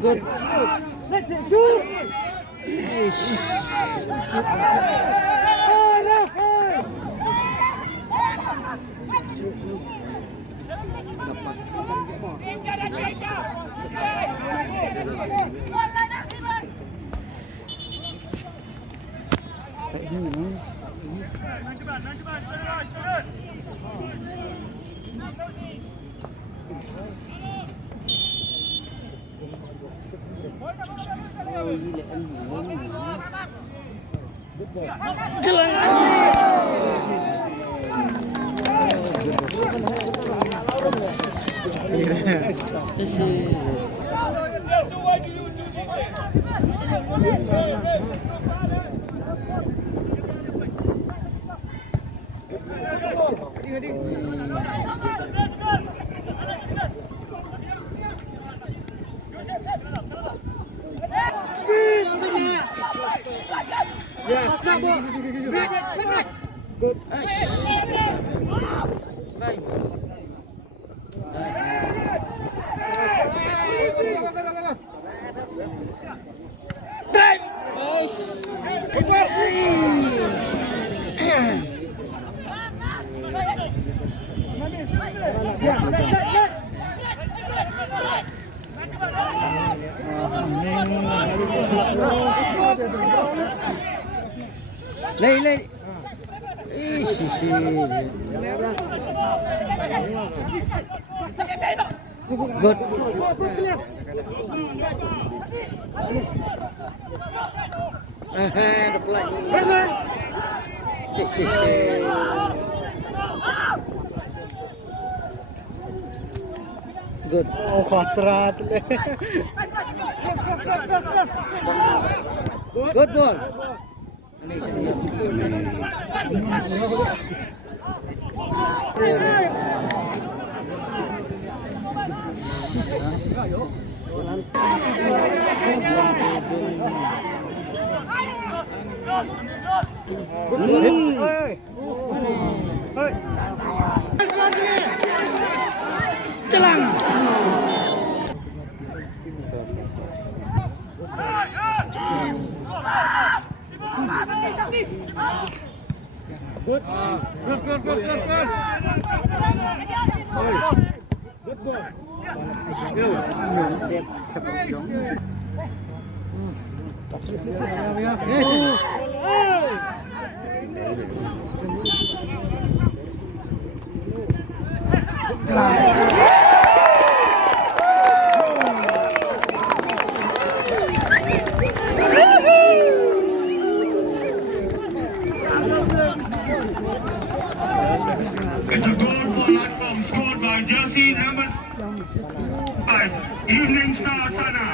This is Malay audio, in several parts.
Good. Let's shoot. Lay. Good. The play. Good. Oh, kontrat. Good ball. Celang. Good. Good. Good ball. Yes. It's a goal for Latvia, scored by jersey number 5, Evening Star China.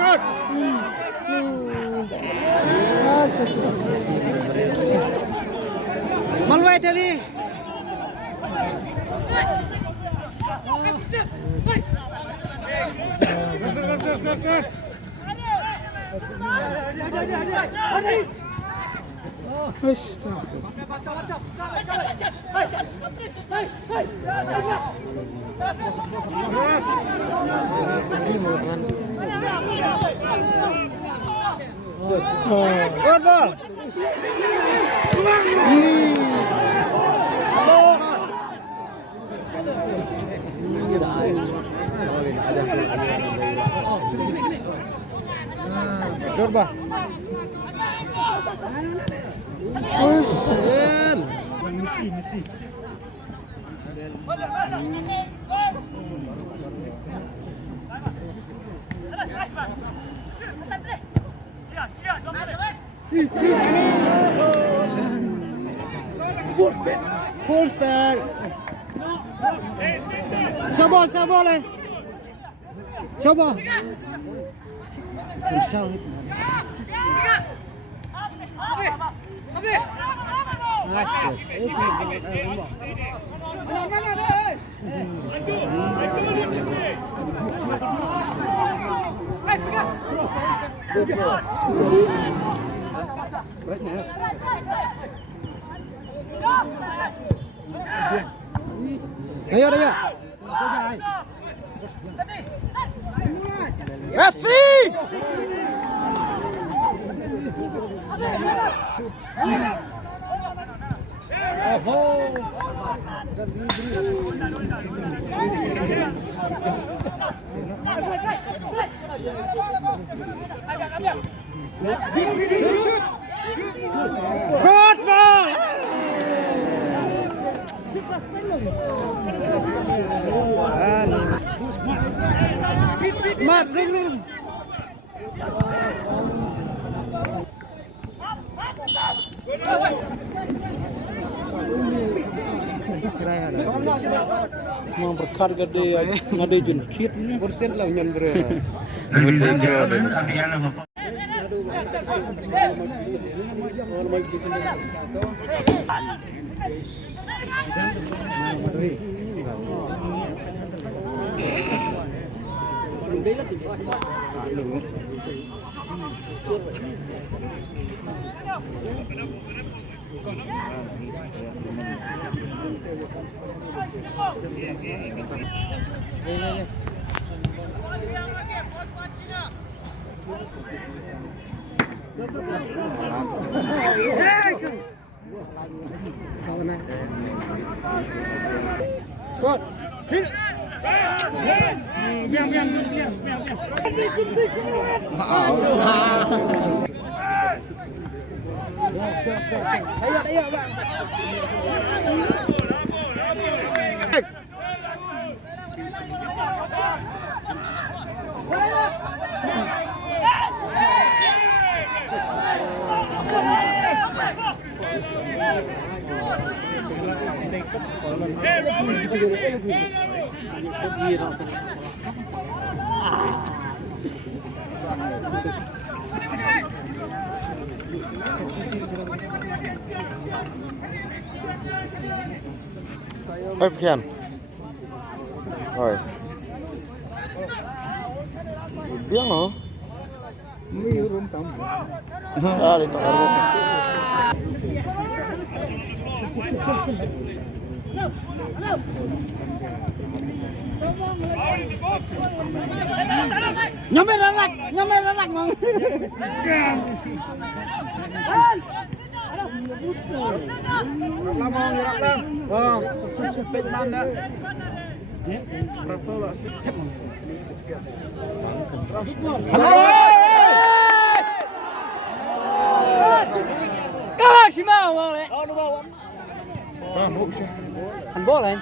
Good. Malwai tadi. Good ball. Coba. Messi. Full spare. Sao ball này. Sao ball. Làm sao hết. Đây đây. Messi. Good ball. Mat dulu. Mau berkar gede ngade jun kit persen lah nyandre. Ladies and gentlemen, at the end of the Good. Ơi khen rồi biết hả à để tao luôn Nhóm bên nó lạch mà. Làm mong rắc lên. Vâng. Bên nam nữa. Các chị mau vào đấy. Hành bố lên.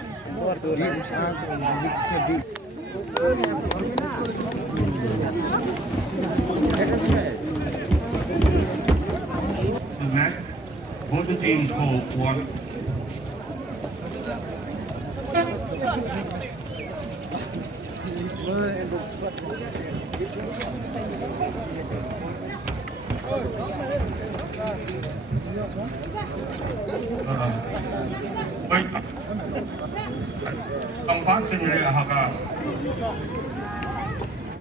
The match, both the teams hold one. Baik. Tempat penyelia haka.